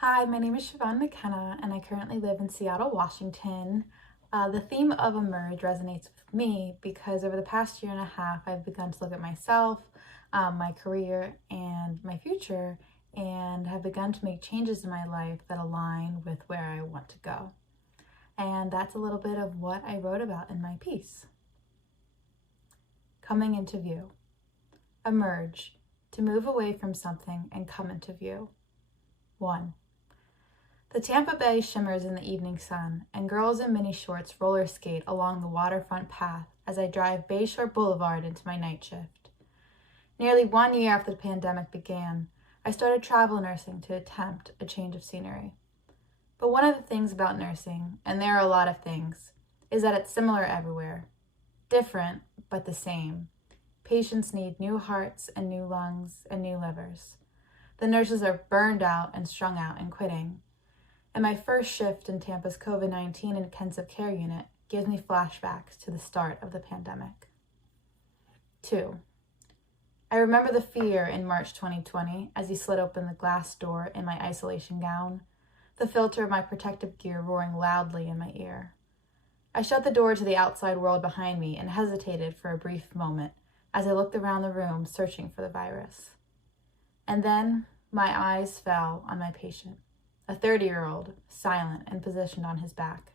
Hi, my name is Siobhan McKenna, and I currently live in Seattle, Washington. The theme of emerge resonates with me because over the past year and a half, I've begun to look at myself, my career, and my future, and have begun to make changes in my life that align with where I want to go. And that's a little bit of what I wrote about in my piece. Coming into view. Emerge, to move away from something and come into view. 1. The Tampa Bay shimmers in the evening sun, and girls in mini shorts roller skate along the waterfront path as I drive Bayshore Boulevard into my night shift. Nearly 1 year after the pandemic began, I started travel nursing to attempt a change of scenery. But one of the things about nursing, and there are a lot of things, is that it's similar everywhere. Different, but the same. Patients need new hearts and new lungs and new livers. The nurses are burned out and strung out and quitting. And my first shift in Tampa's COVID-19 intensive care unit gives me flashbacks to the start of the pandemic. 2. I remember the fear in March 2020 as he slid open the glass door in my isolation gown, the filter of my protective gear roaring loudly in my ear. I shut the door to the outside world behind me and hesitated for a brief moment as I looked around the room searching for the virus. And then my eyes fell on my patient, a 30-year-old, silent and positioned on his back.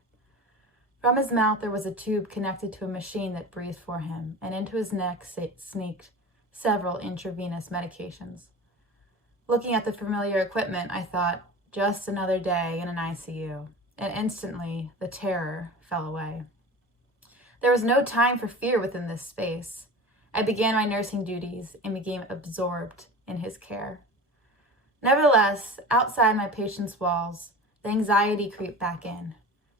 From his mouth there was a tube connected to a machine that breathed for him, and into his neck sneaked several intravenous medications. Looking at the familiar equipment, I thought, just another day in an ICU, and instantly the terror fell away. There was no time for fear within this space. I began my nursing duties and became absorbed in his care. Nevertheless, outside my patient's walls, the anxiety creeped back in.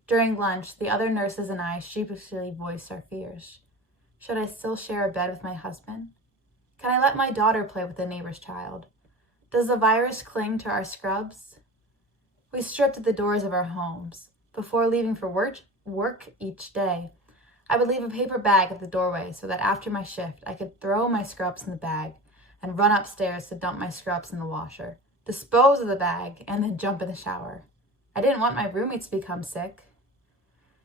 During lunch, the other nurses and I sheepishly voiced our fears. Should I still share a bed with my husband? Can I let my daughter play with the neighbor's child? Does the virus cling to our scrubs? We stripped at the doors of our homes. Before leaving for work each day, I would leave a paper bag at the doorway so that after my shift, I could throw my scrubs in the bag and run upstairs to dump my scrubs in the washer, dispose of the bag, and then jump in the shower. I didn't want my roommates to become sick.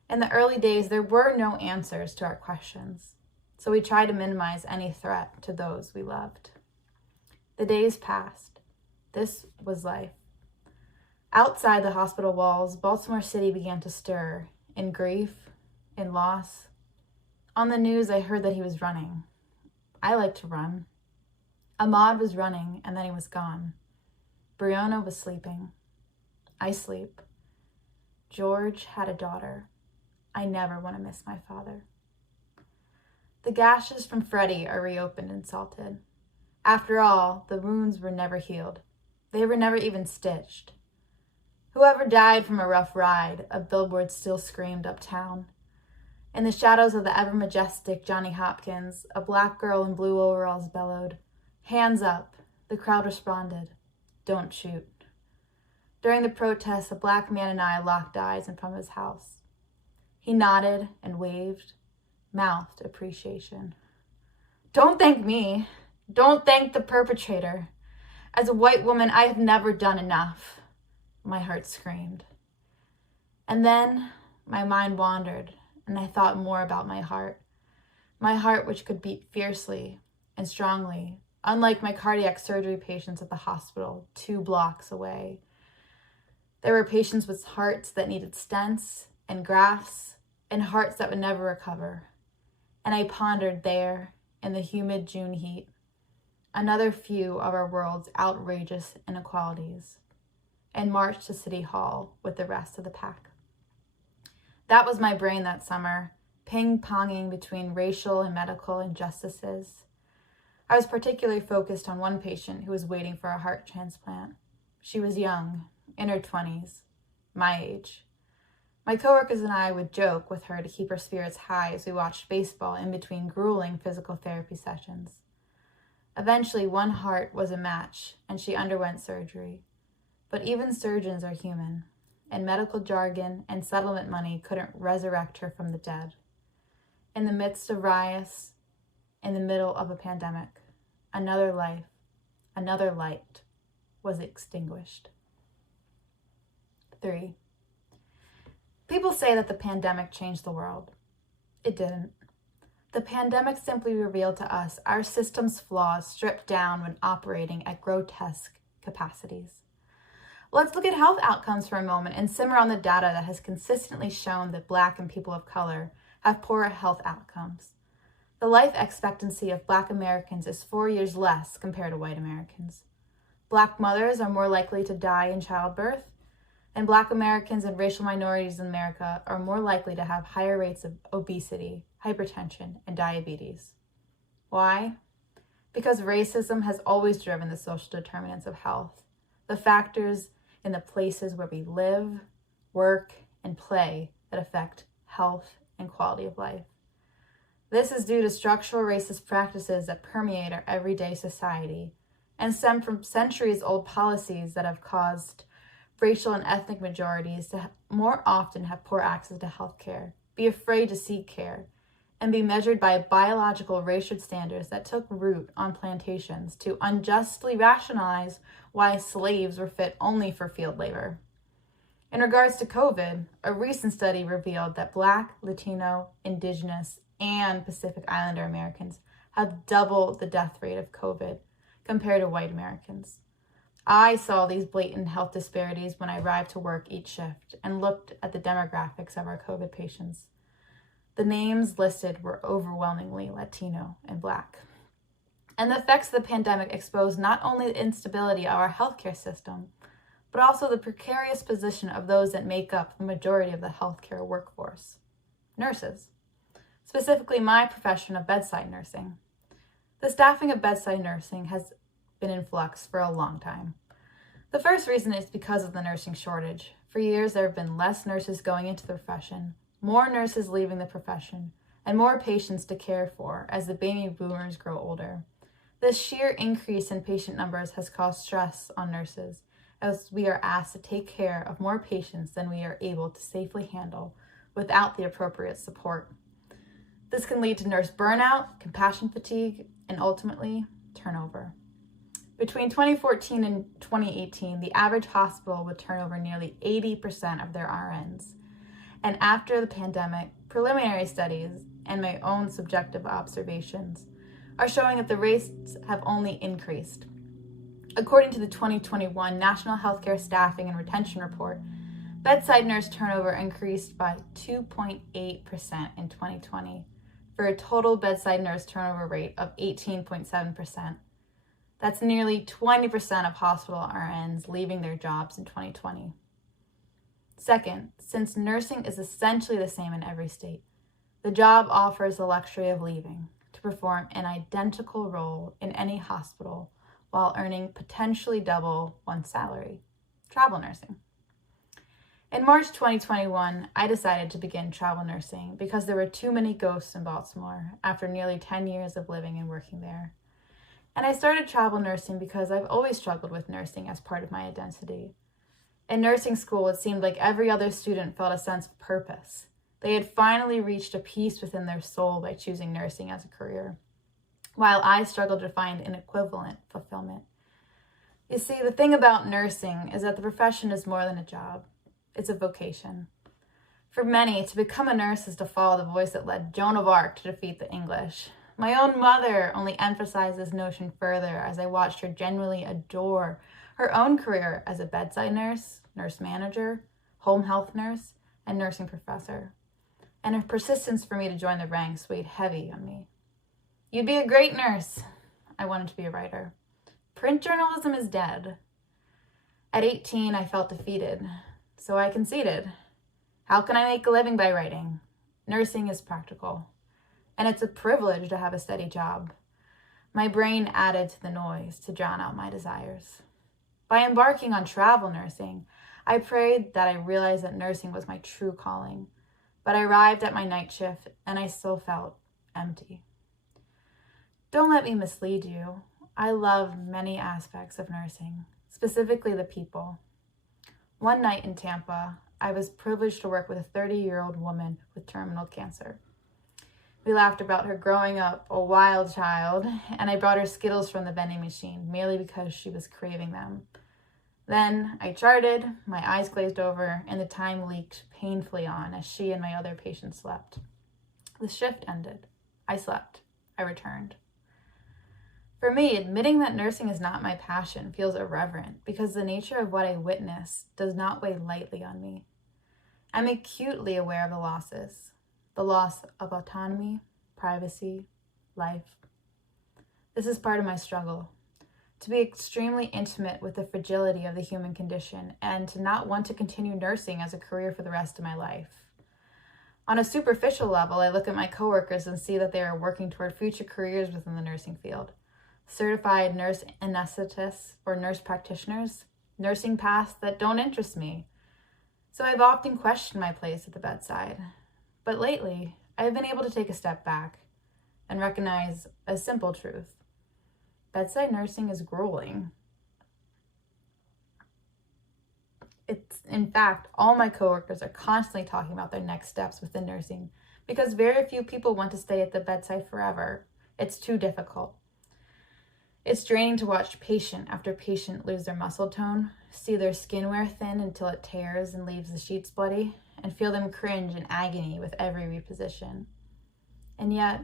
In the early days, there were no answers to our questions, so we tried to minimize any threat to those we loved. The days passed. This was life. Outside the hospital walls, Baltimore City began to stir, in grief, in loss. On the news, I heard that he was running. I like to run. Ahmad was running, and then he was gone. Brianna was sleeping. I sleep. George had a daughter. I never want to miss my father. The gashes from Ferri are reopened and salted. After all, the wounds were never healed. They were never even stitched. Whoever died from a rough ride, a billboard still screamed uptown. In the shadows of the ever-majestic Johnny Hopkins, a black girl in blue overalls bellowed, "Hands up." The crowd responded, "Don't shoot." During the protests, a black man and I locked eyes in front of his house. He nodded and waved, mouthed appreciation. "Don't thank me. Don't thank the perpetrator. As a white woman, I have never done enough," my heart screamed. And then my mind wandered, and I thought more about my heart which could beat fiercely and strongly, unlike my cardiac surgery patients at the hospital 2 blocks away. There were patients with hearts that needed stents and grafts, and hearts that would never recover. And I pondered there, in the humid June heat, another few of our world's outrageous inequalities, and marched to City Hall with the rest of the pack. That was my brain that summer, ping-ponging between racial and medical injustices. I was particularly focused on one patient who was waiting for a heart transplant. She was young, in her 20s, my age. My coworkers and I would joke with her to keep her spirits high as we watched baseball in between grueling physical therapy sessions. Eventually, one heart was a match, and she underwent surgery. But even surgeons are human, and medical jargon and settlement money couldn't resurrect her from the dead. In the midst of riots, in the middle of a pandemic, another life, another light was extinguished. 3. People say that the pandemic changed the world. It didn't. The pandemic simply revealed to us our system's flaws stripped down when operating at grotesque capacities. Let's look at health outcomes for a moment and simmer on the data that has consistently shown that Black and people of color have poorer health outcomes. The life expectancy of Black Americans is 4 years less compared to white Americans. Black mothers are more likely to die in childbirth, and Black Americans and racial minorities in America are more likely to have higher rates of obesity, hypertension, and diabetes. Why? Because racism has always driven the social determinants of health, the factors in the places where we live, work, and play that affect health and quality of life. This is due to structural racist practices that permeate our everyday society and stem from centuries-old policies that have caused racial and ethnic majorities to more often have poor access to health care, be afraid to seek care, and be measured by biological racial standards that took root on plantations to unjustly rationalize why slaves were fit only for field labor. In regards to COVID, a recent study revealed that Black, Latino, Indigenous, and Pacific Islander Americans have double the death rate of COVID compared to white Americans. I saw these blatant health disparities when I arrived to work each shift and looked at the demographics of our COVID patients. The names listed were overwhelmingly Latino and Black. And the effects of the pandemic exposed not only the instability of our healthcare system, but also the precarious position of those that make up the majority of the healthcare workforce, nurses. Specifically my profession of bedside nursing. The staffing of bedside nursing has been in flux for a long time. The first reason is because of the nursing shortage. For years, there have been less nurses going into the profession, more nurses leaving the profession, and more patients to care for as the baby boomers grow older. This sheer increase in patient numbers has caused stress on nurses as we are asked to take care of more patients than we are able to safely handle without the appropriate support. This can lead to nurse burnout, compassion fatigue, and ultimately, turnover. Between 2014 and 2018, the average hospital would turn over nearly 80% of their RNs. And after the pandemic, preliminary studies and my own subjective observations are showing that the rates have only increased. According to the 2021 National Healthcare Staffing and Retention Report, bedside nurse turnover increased by 2.8% in 2020 for a total bedside nurse turnover rate of 18.7%. That's nearly 20% of hospital RNs leaving their jobs in 2020. Second, since nursing is essentially the same in every state, the job offers the luxury of leaving to perform an identical role in any hospital while earning potentially double one's salary, travel nursing. In March 2021, I decided to begin travel nursing because there were too many ghosts in Baltimore after nearly 10 years of living and working there. And I started travel nursing because I've always struggled with nursing as part of my identity. In nursing school, it seemed like every other student felt a sense of purpose. They had finally reached a peace within their soul by choosing nursing as a career, while I struggled to find an equivalent fulfillment. You see, the thing about nursing is that the profession is more than a job. It's a vocation. For many, to become a nurse is to follow the voice that led Joan of Arc to defeat the English. My own mother only emphasized this notion further as I watched her genuinely adore her own career as a bedside nurse, nurse manager, home health nurse, and nursing professor. And her persistence for me to join the ranks weighed heavy on me. You'd be a great nurse. I wanted to be a writer. Print journalism is dead. At 18, I felt defeated. So I conceded. How can I make a living by writing? Nursing is practical, and it's a privilege to have a steady job. My brain added to the noise to drown out my desires. By embarking on travel nursing, I prayed that I realized that nursing was my true calling, but I arrived at my night shift and I still felt empty. Don't let me mislead you. I love many aspects of nursing, specifically the people. One night in Tampa, I was privileged to work with a 30-year-old woman with terminal cancer. We laughed about her growing up a wild child, and I brought her Skittles from the vending machine merely because she was craving them. Then I charted, my eyes glazed over, and the time leaked painfully on as she and my other patients slept. The shift ended. I slept. I returned. For me, admitting that nursing is not my passion feels irreverent because the nature of what I witness does not weigh lightly on me. I'm acutely aware of the losses. The loss of autonomy, privacy, life. This is part of my struggle. To be extremely intimate with the fragility of the human condition and to not want to continue nursing as a career for the rest of my life. On a superficial level, I look at my coworkers and see that they are working toward future careers within the nursing field. Certified nurse anesthetists or nurse practitioners, nursing paths that don't interest me. So I've often questioned my place at the bedside. But lately, I have been able to take a step back and recognize a simple truth. Bedside nursing is grueling. In fact, all my coworkers are constantly talking about their next steps within nursing because very few people want to stay at the bedside forever. It's too difficult. It's draining to watch patient after patient lose their muscle tone, see their skin wear thin until it tears and leaves the sheets bloody, and feel them cringe in agony with every reposition. And yet,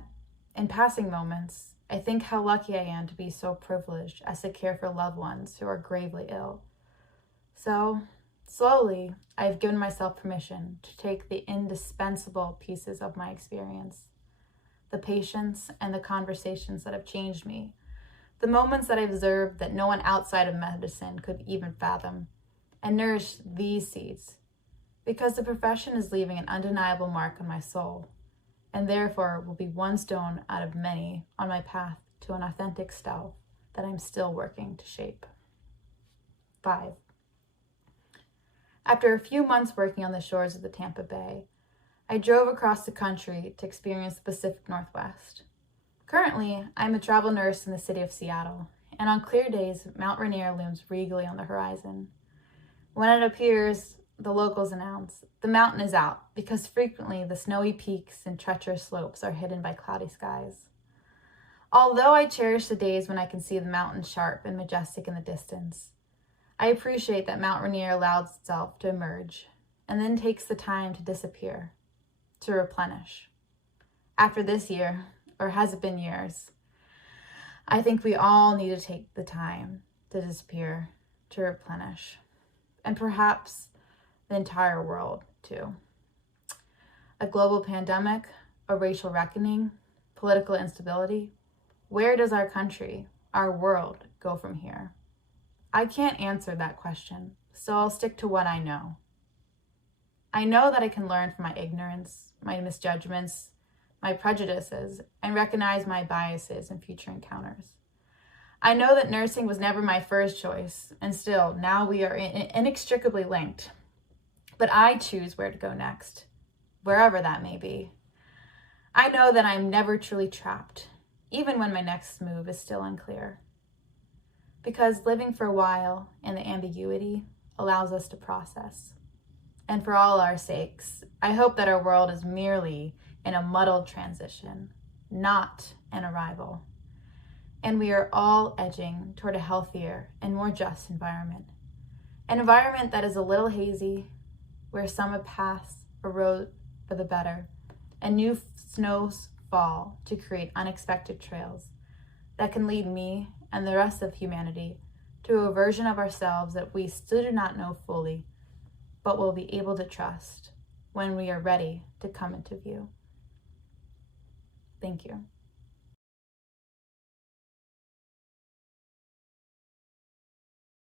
in passing moments, I think how lucky I am to be so privileged as to care for loved ones who are gravely ill. So, slowly, I've given myself permission to take the indispensable pieces of my experience, the patients and the conversations that have changed me, the moments that I've observed that no one outside of medicine could even fathom, and nourish these seeds, because the profession is leaving an undeniable mark on my soul, and therefore will be one stone out of many on my path to an authentic self that I'm still working to shape. 5. After a few months working on the shores of the Tampa Bay, I drove across the country to experience the Pacific Northwest. Currently, I'm a travel nurse in the city of Seattle, and on clear days, Mount Rainier looms regally on the horizon. When it appears, the locals announce, the mountain is out, because frequently the snowy peaks and treacherous slopes are hidden by cloudy skies. Although I cherish the days when I can see the mountain sharp and majestic in the distance, I appreciate that Mount Rainier allows itself to emerge and then takes the time to disappear, to replenish. After this year, or has it been years, I think we all need to take the time to disappear, to replenish, and perhaps the entire world too. A global pandemic, a racial reckoning, political instability. Where does our country, our world, go from here? I can't answer that question, so I'll stick to what I know. I know that I can learn from my ignorance, my misjudgments, my prejudices, and recognize my biases in future encounters. I know that nursing was never my first choice, and still, now we are inextricably linked. But I choose where to go next, wherever that may be. I know that I'm never truly trapped, even when my next move is still unclear. Because living for a while in the ambiguity allows us to process. And for all our sakes, I hope that our world is merely in a muddled transition, not an arrival. And we are all edging toward a healthier and more just environment. An environment that is a little hazy, where some paths erode for the better, and new snows fall to create unexpected trails that can lead me and the rest of humanity to a version of ourselves that we still do not know fully, but will be able to trust when we are ready to come into view. Thank you.